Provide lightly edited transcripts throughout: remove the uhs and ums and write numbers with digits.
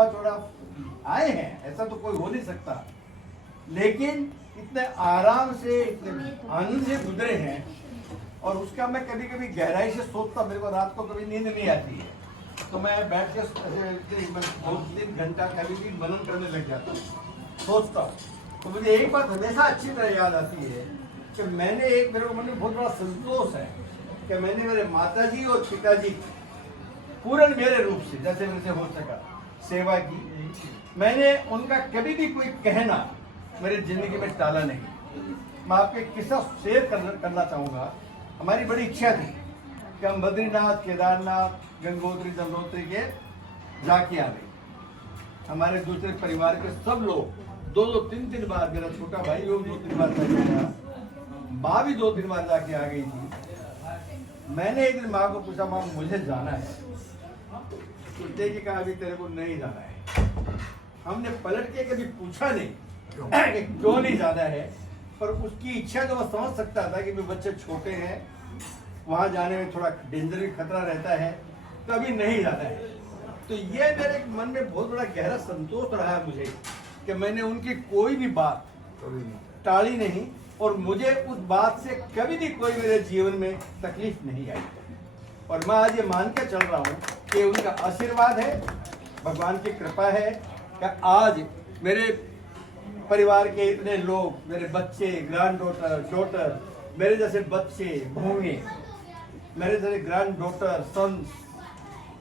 लंबा चौड़ा आए हैं, ऐसा तो कोई हो नहीं सकता, लेकिन इतने आराम से इतने आनंद से गुजरे हैं। और उसका मैं कभी कभी गहराई से सोचता, मेरे को रात को कभी नींद नहीं आती है, तो मैं बैठ के 2-3 घंटा कभी भी मनन करने लग जाता हूँ, सोचता हूँ। तो मुझे एक बात हमेशा अच्छी तरह याद आती है कि मैंने एक, मेरे को मन में बहुत बड़ा संतोष है कि मैंने मेरे माताजी और पिताजी पूर्ण मेरे रूप से जैसे मेरे से हो सका सेवा की। मैंने उनका कभी भी कोई कहना मेरी जिंदगी में टाला नहीं। मैं आपको एक किस्सा शेयर करना चाहूँगा। हमारी बड़ी इच्छा थी कि हम बद्रीनाथ, केदारनाथ, गंगोत्री, यमुनोत्री के जाके आ गए। हमारे दूसरे परिवार के सब लोग 2-3 बार, मेरा छोटा भाई वो 2-3 बार जाके आया, माँ भी 2-3 बार जाके आ गई थी। मैंने एक दिन माँ को पूछा, माँ मुझे जाना है। उसने की कहा अभी तेरे को नहीं जाना है। हमने पलट के कभी पूछा नहीं कि क्यों नहीं जाना है, पर उसकी इच्छा तो मैं समझ सकता था कि बच्चे छोटे हैं, वहाँ जाने में थोड़ा डेंजर भी खतरा रहता है, तो अभी नहीं जाना है। तो ये मेरे मन में बहुत बड़ा गहरा संतोष रहा है मुझे कि मैंने उनकी कोई भी बात टाली नहीं, और मुझे उस बात से कभी भी कोई मेरे जीवन में तकलीफ नहीं आई। और मैं आज ये मान के चल रहा हूँ कि उनका आशीर्वाद है, भगवान की कृपा है कि आज मेरे परिवार के इतने लोग, मेरे बच्चे, ग्रैंड डॉटर, मेरे जैसे बच्चे होंगे, मेरे जैसे ग्रैंड डॉटर, सन्स,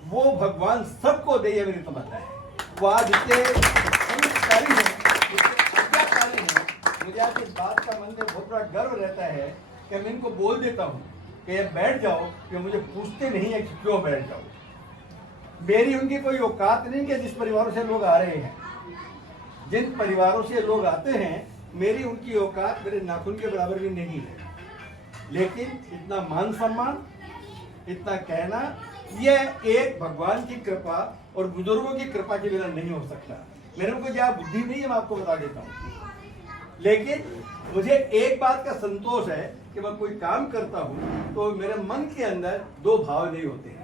वो भगवान सबको दे, ये मेरी तमन्ना है। वो आज इतने संस्कारी हैं, इतने आज्ञाकारी हैं। मुझे आज इस बात का मन में बहुत बड़ा गर्व रहता है कि मैं इनको बोल देता हूँ कि ये बैठ जाओ, कि मुझे पूछते नहीं है कि क्यों बैठ जाओ। मेरी उनकी कोई औकात नहीं कि जिस परिवारों से लोग आ रहे हैं, जिन परिवारों से लोग आते हैं, मेरी उनकी औकात मेरे नाखून के बराबर भी नहीं है। लेकिन इतना मान सम्मान, इतना कहना, यह एक भगवान की कृपा और बुजुर्गों की कृपा के बिना नहीं हो सकता। मेरे को क्या बुद्धि नहीं है, मैं आपको बता देता हूँ। लेकिन मुझे एक बात का संतोष है कि मैं कोई काम करता हूँ तो मेरे मन के अंदर दो भाव नहीं होते हैं।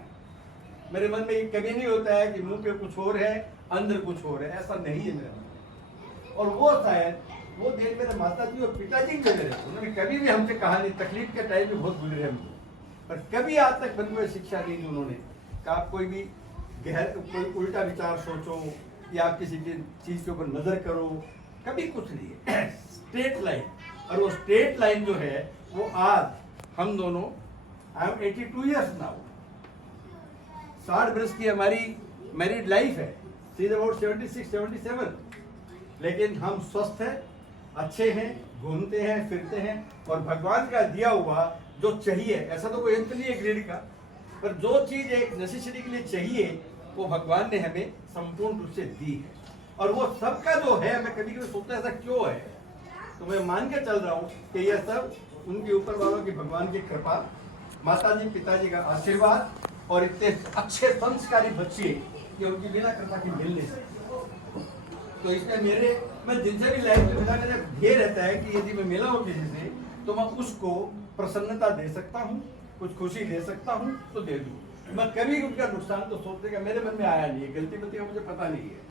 मेरे मन में कभी नहीं होता है कि मुंह पे कुछ और है, अंदर कुछ और है, ऐसा नहीं है मेरे मन में। और वो शायद वो देख मेरे माता जी और पिताजी के मेरे, उन्होंने कभी भी हमसे कहा नहीं, तकलीफ के टाइम भी बहुत गुजरे हमको, पर कभी आज तक मन में शिक्षा नहीं दी उन्होंने कि आप कोई भी कोई उल्टा विचार सोचो या आप किसी चीज के ऊपर नजर करो, कभी कुछ नहीं है। स्ट्रेट लाइन, और वो स्ट्रेट लाइन जो है वो आज हम दोनों, आई एम 82 ईयर्स नाउ, 60 वर्ष की हमारी मैरिड लाइफ है, शी इज अबाउट 76-77, लेकिन हम स्वस्थ हैं, अच्छे हैं, घूमते हैं, फिरते हैं, और भगवान का दिया हुआ जो चाहिए, ऐसा तो कोई अंत नहीं है ग्रेड का, पर जो चीज एक नेसेसिटी के लिए चाहिए वो भगवान ने हमें संपूर्ण रूप से दी है। और वो सबका जो है, मैं कभी कभी सोचता ऐसा क्यों है, तो मैं मान के चल रहा हूँ कि यह सब उनके ऊपर वालों की, भगवान की कृपा, माताजी पिताजी का आशीर्वाद, और इतने अच्छे संस्कारी बच्चे कि उनकी बिना कृपा की मिल नहीं सकती। तो इसमें मैं जिनसे भी लाइफ में मिला, मेरा ध्येय रहता है कि यदि मैं मिला हूँ किसी से तो मैं उसको प्रसन्नता दे सकता हूँ, कुछ खुशी दे सकता हूँ तो दे दूँ। मैं कभी उनका नुकसान तो सोचने का मेरे मन में आया नहीं है, गलती का मुझे पता नहीं है।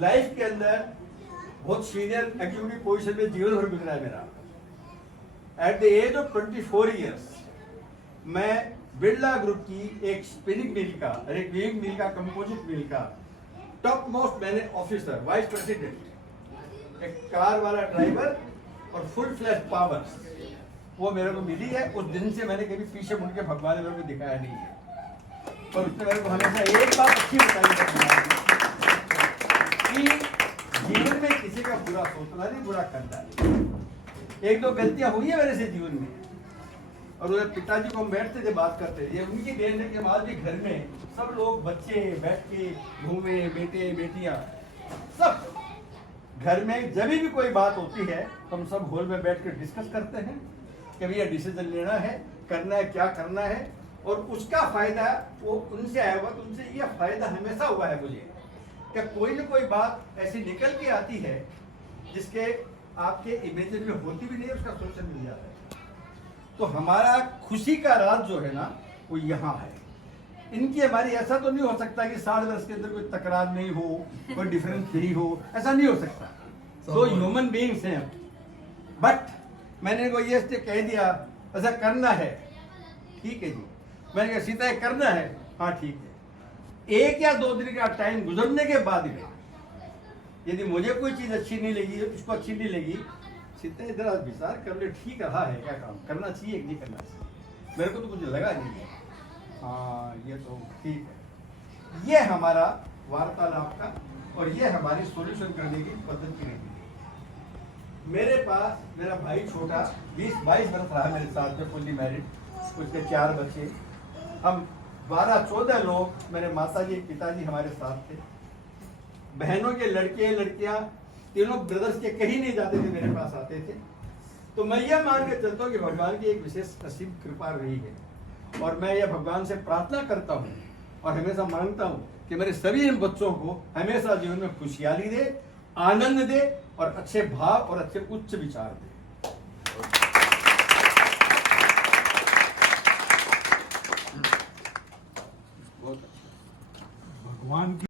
लाइफ के अंदर बहुत सीनियर एक्टिविटी पोजीशन में जीवन भर गुजरा है मेरा। At the age of 24 years मैं बिरला ग्रुप की एक स्पिनिंग मिल का, एक वीविंग मिल का, कंपोजिट मिल का top most manage officer, vice president, एक कार वाला ड्राइवर और फुल फ्लैश पावर, वो मेरे को मिली है। उस दिन से मैंने कभी पीछे मुड़ के भगवान ने मेरे को दिखाया नहीं है, और उसने मेरे को हमेशा एक बात अच्छी बताई कि जीवन में किसी का बुरा सोचना नहीं, बुरा करना नहीं। एक दो गलतियां हुई है मेरे से जीवन में, और वो पिताजी को हम बैठते थे, बात करते थे, ये उनकी देन है कि बाद भी घर में सब लोग बच्चे बैठ के घूमे, बेटे बेटियां सब घर में जब भी कोई बात होती है तो हम सब हॉल में बैठ कर डिस्कस करते हैं कि भैया डिसीजन लेना है, करना है, क्या करना है, और उसका फायदा वो उनसे आया हुआ, तो उनसे यह फायदा हमेशा हुआ है मुझे कि कोई ना कोई बात ऐसी निकल के आती है जिसके आपके इमेजिन में होती भी नहीं, उसका सोल्यूशन मिल जाता है। तो हमारा खुशी का राज जो है ना वो यहाँ है इनकी हमारी ऐसा तो नहीं हो सकता कि 60 वर्ष के अंदर कोई तकरार नहीं हो, कोई डिफरेंस नहीं हो, ऐसा नहीं हो सकता। तो ह्यूमन बीइंग्स हैं। बट मैंने इनको ये कह दिया ऐसा करना है, ठीक है जी। मैंने कहा सीता ये करना है, हाँ ठीक है। 1 या 2 दिन का टाइम गुजरने के बाद में यदि मुझे कोई चीज अच्छी नहीं लगी, उसको अच्छी नहीं लगी, सीता इधर विचार कर ले, ठीक रहा है क्या, काम करना चाहिए कि नहीं करना चाहिए। मेरे को तो कुछ लगा नहीं है, हाँ ये तो ठीक है। ये हमारा वार्तालाप का और ये हमारी सॉल्यूशन करने की पद्धति रही। मेरे पास मेरा भाई छोटा 20-22 वर्ष रहा मेरे साथ में, फुल्ली मैरिड, उसके 4 बच्चे, हम 12-14 लोग, मेरे माताजी पिताजी हमारे साथ थे, बहनों के लड़के लड़कियां तीनों ब्रदर्स के कहीं नहीं जाते थे, मेरे पास आते थे। तो मैं ये मान के चलता हूँ कि भगवान की एक विशेष असीम कृपा रही है, और मैं ये भगवान से प्रार्थना करता हूँ और हमेशा मांगता हूँ कि मेरे सभी इन बच्चों को हमेशा जीवन में खुशहाली दे, आनंद दे और अच्छे भाव और अच्छे उच्च विचार दे। भगवान की